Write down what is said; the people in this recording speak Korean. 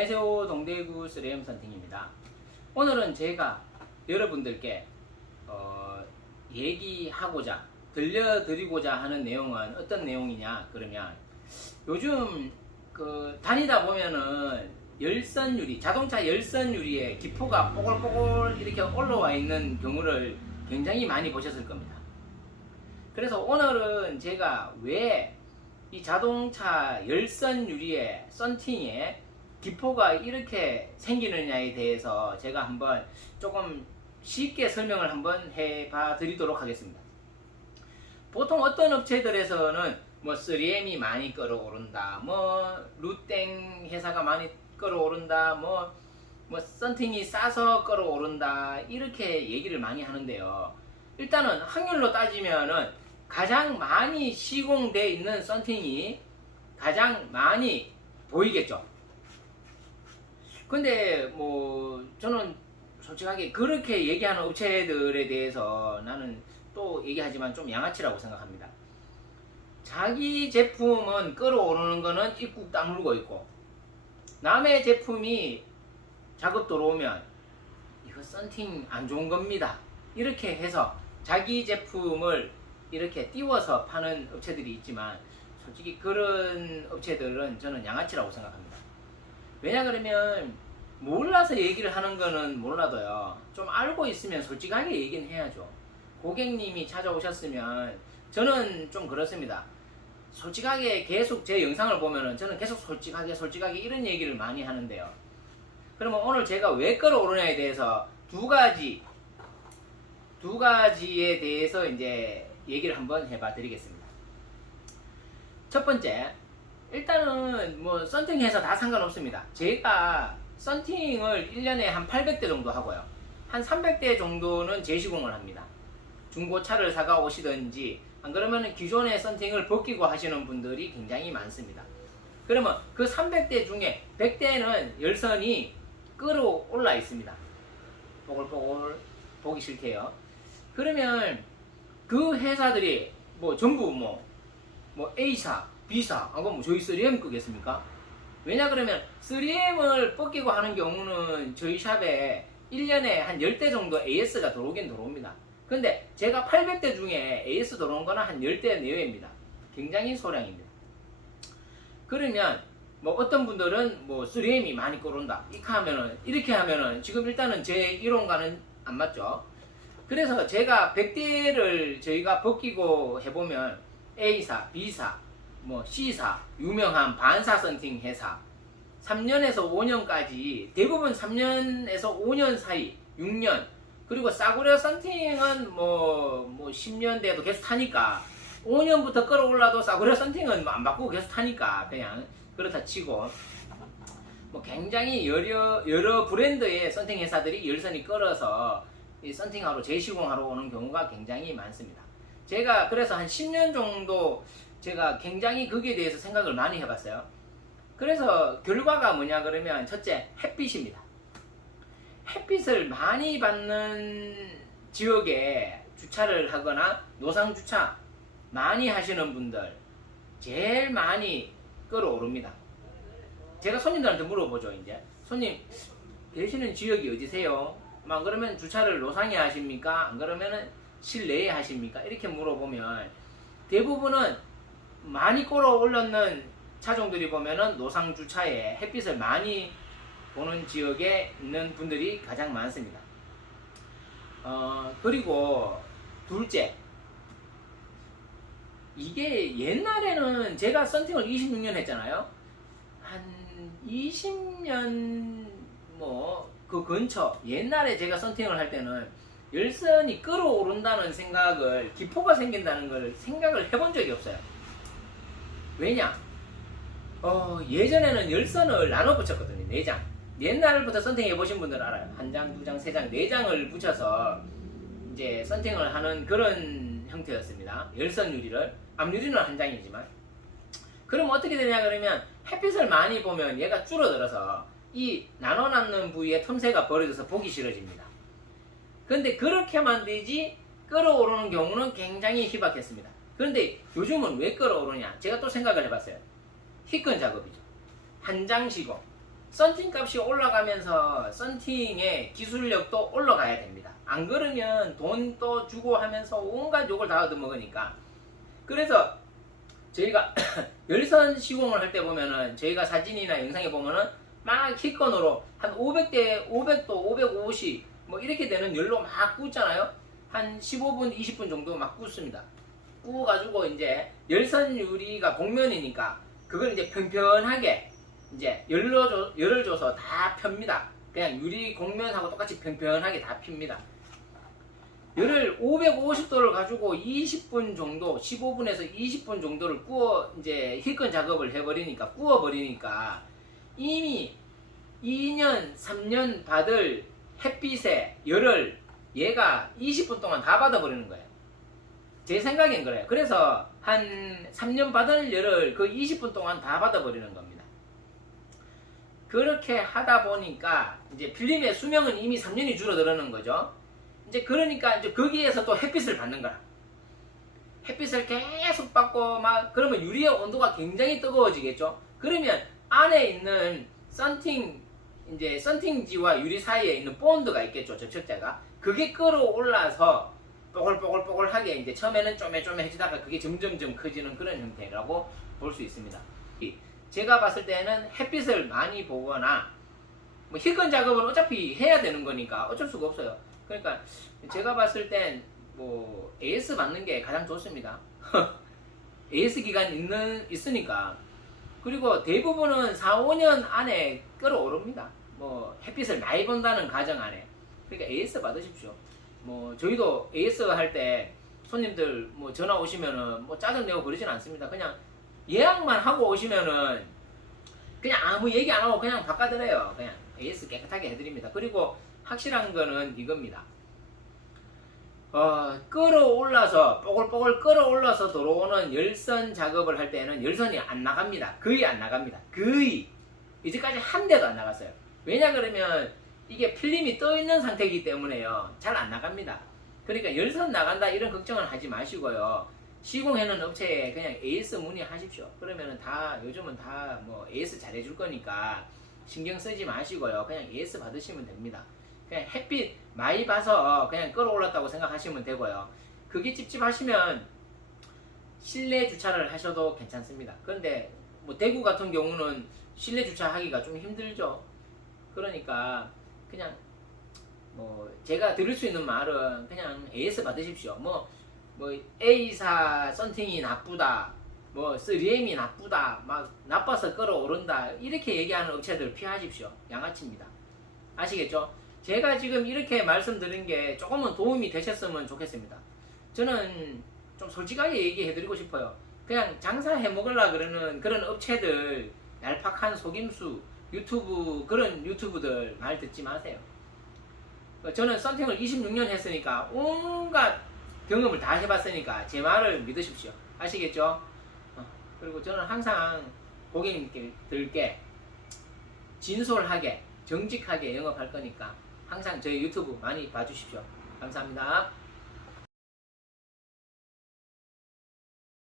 안녕하세요. 동대구 3M 선팅입니다. 오늘은 제가 여러분들께 얘기하고자 들려드리고자 하는 내용은 어떤 내용이냐 그러면 요즘 다니다 보면은 자동차 열선 유리에 기포가 뽀글뽀글 이렇게 올라와 있는 경우를 굉장히 많이 보셨을 겁니다. 그래서 오늘은 제가 왜 이 자동차 열선 유리에 썬팅에 기포가 이렇게 생기느냐에 대해서 제가 한번 조금 쉽게 설명을 한번 해봐 드리도록 하겠습니다. 보통 어떤 업체들에서는 뭐 3M이 많이 끌어오른다, 뭐 루땡 회사가 많이 끌어오른다, 뭐 썬팅이 싸서 끌어오른다 이렇게 얘기를 많이 하는데요. 일단은 확률로 따지면은 가장 많이 시공되어 있는 썬팅이 가장 많이 보이겠죠. 근데 뭐 저는 솔직하게 그렇게 얘기하는 업체들에 대해서 나는 또 얘기하지만 좀 양아치라고 생각합니다. 자기 제품은 끌어오르는 거는 입국 다물고 있고 남의 제품이 작업 들어오면 이거 썬팅 안 좋은 겁니다 이렇게 해서 자기 제품을 이렇게 띄워서 파는 업체들이 있지만 솔직히 그런 업체들은 저는 양아치라고 생각합니다. 왜냐 그러면 몰라서 얘기를 하는 거는 몰라도요 좀 알고 있으면 솔직하게 얘기는 해야죠. 고객님이 찾아오셨으면 저는 좀 그렇습니다. 솔직하게 계속 제 영상을 보면은 저는 계속 솔직하게 이런 얘기를 많이 하는데요. 그러면 오늘 제가 왜 끌어오르냐에 대해서 두 가지에 대해서 이제 얘기를 한번 해봐 드리겠습니다. 첫 번째, 일단은 뭐 썬팅해서 다 상관없습니다. 제가 썬팅을 1년에 한 800대 정도 하고요. 한 300대 정도는 재시공을 합니다. 중고차를 사가 오시든지 안 그러면 기존의 썬팅을 벗기고 하시는 분들이 굉장히 많습니다. 그러면 그 300대 중에 100대는 열선이 끌어올라 있습니다. 뽀글뽀글 보기 싫게요. 그러면 그 회사들이 뭐 전부 뭐 A사, B사, 안 그러면 저희 3M 끄겠습니까? 왜냐 그러면 3M을 벗기고 하는 경우는 저희 샵에 1년에 한 10대 정도 AS가 들어오긴 들어옵니다. 근데 제가 800대 중에 AS 들어온 거는 한 10대 내외입니다. 굉장히 소량입니다. 그러면 뭐 어떤 분들은 뭐 3M이 많이 끌어온다 이렇게 하면은 지금 일단은 제 이론과는 안 맞죠. 그래서 제가 100대를 저희가 벗기고 해보면 A사, B사, 뭐 C사, 유명한 반사 썬팅 회사 3년에서 5년까지 대부분 3년에서 5년 사이 6년 그리고 싸구려 썬팅은 뭐 10년대도 계속 타니까 5년부터 끌어올라도 싸구려 썬팅은 안 바꾸고 계속 타니까 그냥 그렇다 치고 뭐 굉장히 여러 브랜드의 썬팅 회사들이 열선이 끌어서 이 썬팅하러 재시공하러 오는 경우가 굉장히 많습니다. 제가 그래서 한 10년 정도 제가 굉장히 거기에 대해서 생각을 많이 해봤어요. 그래서 결과가 뭐냐 그러면 첫째 햇빛입니다. 햇빛을 많이 받는 지역에 주차를 하거나 노상 주차 많이 하시는 분들 제일 많이 끌어오릅니다. 제가 손님들한테 물어보죠. 이제 손님 계시는 지역이 어디세요? 막 그러면 주차를 노상에 하십니까? 안 그러면은 실내에 하십니까? 이렇게 물어보면 대부분은 많이 끌어올렸는 차종들이 보면은 노상 주차에 햇빛을 많이 보는 지역에 있는 분들이 가장 많습니다. 그리고 둘째, 이게 옛날에는 제가 썬팅을 26년 했잖아요. 한 20년 그 근처 옛날에 제가 썬팅을 할 때는 열선이 끌어오른다는 생각을 기포가 생긴다는 걸 생각을 해본 적이 없어요. 왜냐? 예전에는 열선을 나눠 붙였거든요. 4장. 옛날부터 썬팅 해보신 분들 알아요. 1장, 2장, 3장, 4장을 붙여서 이제 썬팅을 하는 그런 형태였습니다. 열선 유리를. 앞유리는 1장이지만. 그럼 어떻게 되냐 그러면 햇빛을 많이 보면 얘가 줄어들어서 이 나눠놨는 부위에 틈새가 벌어져서 보기 싫어집니다. 근데 그렇게만 되지 끌어오르는 경우는 굉장히 희박했습니다. 그런데 요즘은 왜 끌어오르냐 제가 또 생각을 해봤어요. 희끈 작업이죠. 1장 시공 썬팅 값이 올라가면서 썬팅의 기술력도 올라가야 됩니다. 안 그러면 돈도 주고 하면서 온갖 욕을 다 얻어먹으니까. 그래서 저희가 열선 시공을 할 때 보면은 저희가 사진이나 영상에 보면은 막 키건으로 한 500도, 550 뭐 이렇게 되는 열로 막 굽잖아요. 한 15분, 20분 정도 막 굽습니다. 구워가지고 이제 열선 유리가 곡면이니까 그걸 이제 평평하게 이제 열을 줘서 다 펴니다. 그냥 유리 곡면하고 똑같이 평평하게 다 핍니다. 열을 550도를 가지고 20분 정도, 15분에서 20분 정도를 이제 힐건 작업을 해버리니까, 구워버리니까 이미 2년, 3년 받을 햇빛의 열을 얘가 20분 동안 다 받아버리는 거예요. 제 생각엔 그래요. 그래서 한 3년 받을 열을 그 20분 동안 다 받아버리는 겁니다. 그렇게 하다 보니까 이제 필름의 수명은 이미 3년이 줄어드는 거죠. 이제 그러니까 이제 거기에서 또 햇빛을 받는 거라. 햇빛을 계속 받고 막 그러면 유리의 온도가 굉장히 뜨거워지겠죠. 그러면 안에 있는 썬팅지와 유리 사이에 있는 본드가 있겠죠. 접촉자가. 그게 끌어올라서 뽀글뽀글뽀글하게 이제 처음에는 쪼매쪼매해지다가 그게 점점점 커지는 그런 형태라고 볼 수 있습니다. 제가 봤을 때는 햇빛을 많이 보거나 뭐 힐건 작업은 어차피 해야 되는 거니까 어쩔 수가 없어요. 그러니까 제가 봤을 땐 뭐 AS 받는 게 가장 좋습니다. AS 기간 있으니까. 그리고 대부분은 4, 5년 안에 끌어오릅니다. 뭐 햇빛을 많이 본다는 가정 안에. 그러니까 AS 받으십시오. 뭐 저희도 AS 할 때 손님들 뭐 전화 오시면은 뭐 짜증내고 그러진 않습니다. 그냥 예약만 하고 오시면은 그냥 아무 얘기 안 하고 그냥 바꿔드려요. 그냥 AS 깨끗하게 해드립니다. 그리고 확실한 거는 이겁니다. 끌어올라서 뽀글뽀글 끌어올라서 들어오는 열선 작업을 할 때는 열선이 안 나갑니다. 거의 안 나갑니다. 거의 이제까지 한 대도 안 나갔어요. 왜냐 그러면 이게 필름이 떠 있는 상태이기 때문에요. 잘 안 나갑니다. 그러니까 열선 나간다 이런 걱정을 하지 마시고요. 시공해놓은 업체에 그냥 AS 문의하십시오. 그러면은 다 요즘은 다 뭐 AS 잘해줄 거니까 신경 쓰지 마시고요. 그냥 AS 받으시면 됩니다. 그냥 햇빛 많이 봐서 그냥 끌어올랐다고 생각하시면 되고요. 그게 찝찝하시면 실내 주차를 하셔도 괜찮습니다. 그런데 뭐 대구 같은 경우는 실내 주차하기가 좀 힘들죠. 그러니까 그냥 뭐 제가 드릴 수 있는 말은 그냥 AS 받으십시오. 뭐 A사 썬팅이 나쁘다, 뭐 3M이 나쁘다, 막 나빠서 끌어오른다 이렇게 얘기하는 업체들 피하십시오. 양아치입니다. 아시겠죠? 제가 지금 이렇게 말씀드린 게 조금은 도움이 되셨으면 좋겠습니다. 저는 좀 솔직하게 얘기해드리고 싶어요. 그냥 장사해 먹으려 그러는 그런 업체들, 얄팍한 속임수 그런 유튜브들 말 듣지 마세요. 저는 썬팅을 26년 했으니까 온갖 경험을 다 해봤으니까 제 말을 믿으십시오. 아시겠죠? 그리고 저는 항상 고객님들께 진솔하게 정직하게 영업할 거니까 항상 저희 유튜브 많이 봐주십시오. 감사합니다.